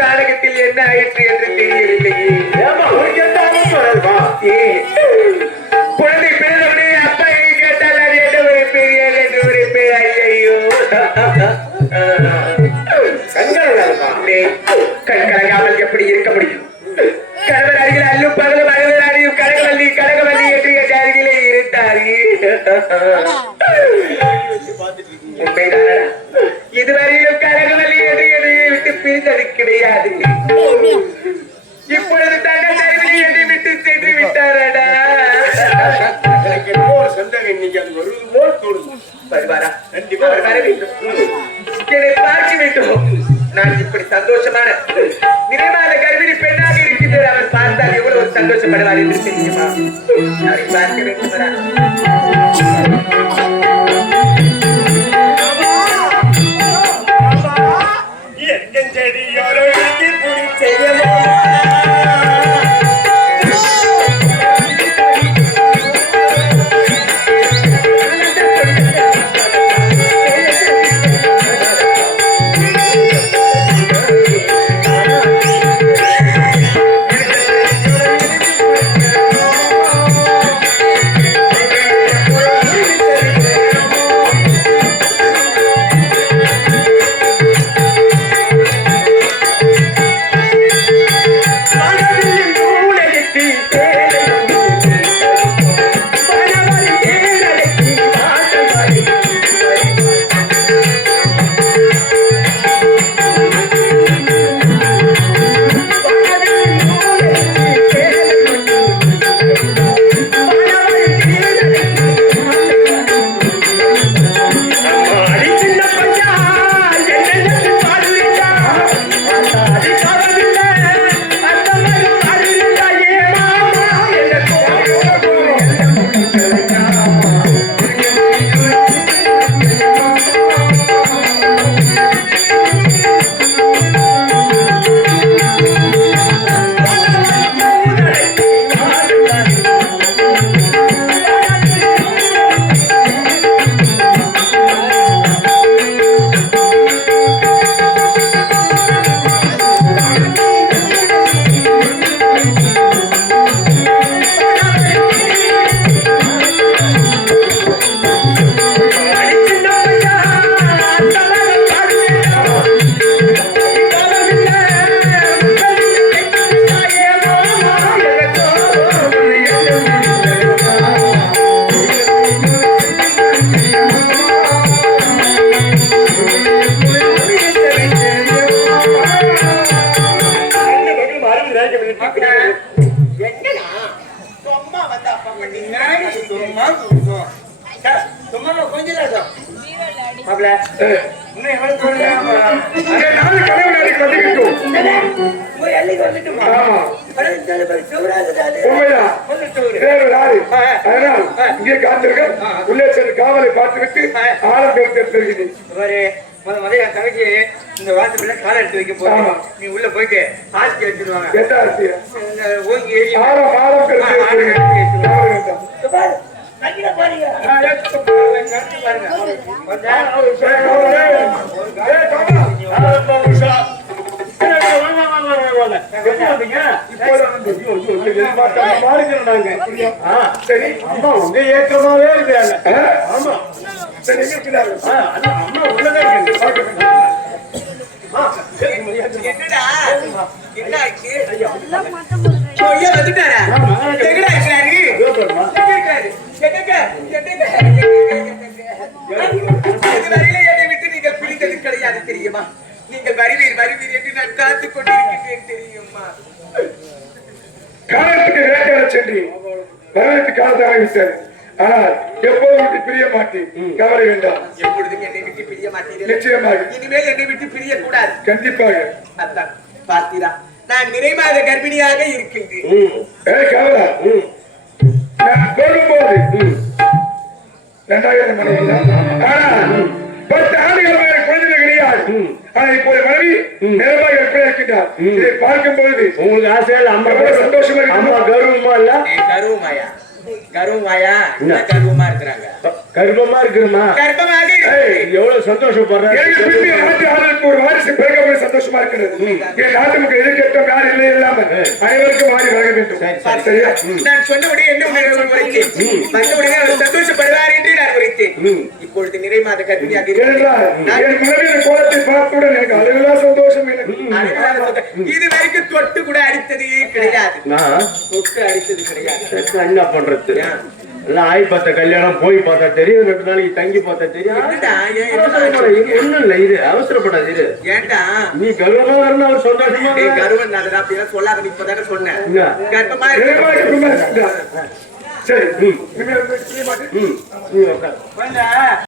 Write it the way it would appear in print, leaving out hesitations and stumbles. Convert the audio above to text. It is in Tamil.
காலகத்தில் என்ன ஆயிற்று என்று தெரியவில்லையே. குழந்தை பிறந்தவுடனே அப்பா கேட்டால் அது என்ன ஒரு பெரிய என்று ஒரு பேர். ஐயோ கண் கலங்காமல் எப்படி இருக்க முடியும்? கணவர் அருகில் அல்லும் பகலும் அழுவது அறியும் கனகவல்லி கனகவல்லி என்று என் அருகிலே இருந்தார்கள். உண்மைதான், இதுவரையிலும் கனகவல்லி என்று என்னை விட்டு பிரிந்தது கிடையாது. இப்பொழுது தங்கள் தருவினை என்னை விட்டு சென்று விட்டாரடா. வருவாரா? கண்டிப்பாக வர வேண்டும். என்னை பார்க்க வேண்டும். நான் இப்படி சந்தோஷமான நிறைவான கர்ப்பிணி பெண்ணாக இருக்கின்றது. அவன் பார்த்தால் எவ்வளவு ஒரு சந்தோஷப்படுவார் என்று தெரியுமா? அவரை பார்க்க வேண்டும். உள்ளே சென்று காவலை பார்த்துவிட்டு ஆழம் கருத்து தங்கச்சி இந்த வாசப்பட காலை எடுத்து வைக்க போறோம். நீ உள்ள போயிட்டு ஆஸ்தி எடுத்துடுவாங்க. சரி அம்மா உங்க ஏற்றமாவே இருக்கு. ஆமா சரி அம்மா உள்ளதே கிடையாது தெரியுமா? நீங்கள் வருவீர் வருவீர் என்று நான் காத்துக் கொண்டிருக்கின்றேன் தெரியுமா? காலத்துக்கு வேட்டையாட சென்று வரவேற்று காலத்தை ஆரம்பித்தார். ஆனால் எப்போதும் விட்டு பிரிய மாட்டேன். கவலை வேண்டாம். எப்பொழுதும் என்னை விட்டு பிரிய மாட்டீர்கள். நிச்சயமாக. இனிமேல் என்னை விட்டு பிரிய கூடாது. கண்டிப்பாக. அதான் பார்த்தீரா, நான் நிறைமாத கர்ப்பிணியாக இருக்கின்றேன். கவலை நான் சொல்லும்போது 2000 மனைவி. ஆனால் 10 ஆண்டுகள் குழந்தை கிடையாது. ஆனா இப்போது மனைவி நிறைவாக எப்படி இருக்கின்றார். இதை பார்க்கும் பொழுது உங்களுக்கு ஆசையா அம்மா சந்தோஷமா அம்மா கர்வமா இல்ல? கருவமாயா கருவமாயா கருவமா இருக்கிறாங்க. கர்ப்பமா இருக்குமா? கர்ப்பமாக எவ்வளவு சந்தோஷப்படுறேன். நாட்டு ஆளுக்கு ஒரு வாரிசு பிறக்க சந்தோஷமா இருக்கிறது. என் நாட்டு மக்கள் எதிர்கட்டம் யார் இல்லை இல்லாமல் அனைவருக்கும் மாறி வழங்க வேண்டும். சரியா? நான் சொன்ன உடனே என்ன உரைத்தேன். வந்த உடனே அவர் சந்தோஷப்படுவார் என்று நான் உரைத்தேன். இப்பொழுது நிறை மாத கர்ப்பிணியாக இருக்கிறார். என் மனைவியின் கோலத்தை பார்த்தவுடன் எனக்கு அளவில்லா சந்தோஷம். இது வரைக்கும் தொட்டு கூட அடித்ததே கிடையாது. தொட்டு அடித்தது கிடையாது. என்ன பண்றது? எல்லாம் ஆய் பார்த்த கல்யாணம் போய் பார்த்தா தெரியும். 2 நாளைக்கு தங்கி பார்த்தா தெரியும். ஒண்ணும் இல்ல, இது அவசரப்படாது. இது ஏன்டா நீ கர்வமா வரணும், அவர் சந்தோஷமா கருவன் அப்படின்னா சொல்லாத. இப்பதானே சொன்னேன் கர்ப்பமா சரி. நீ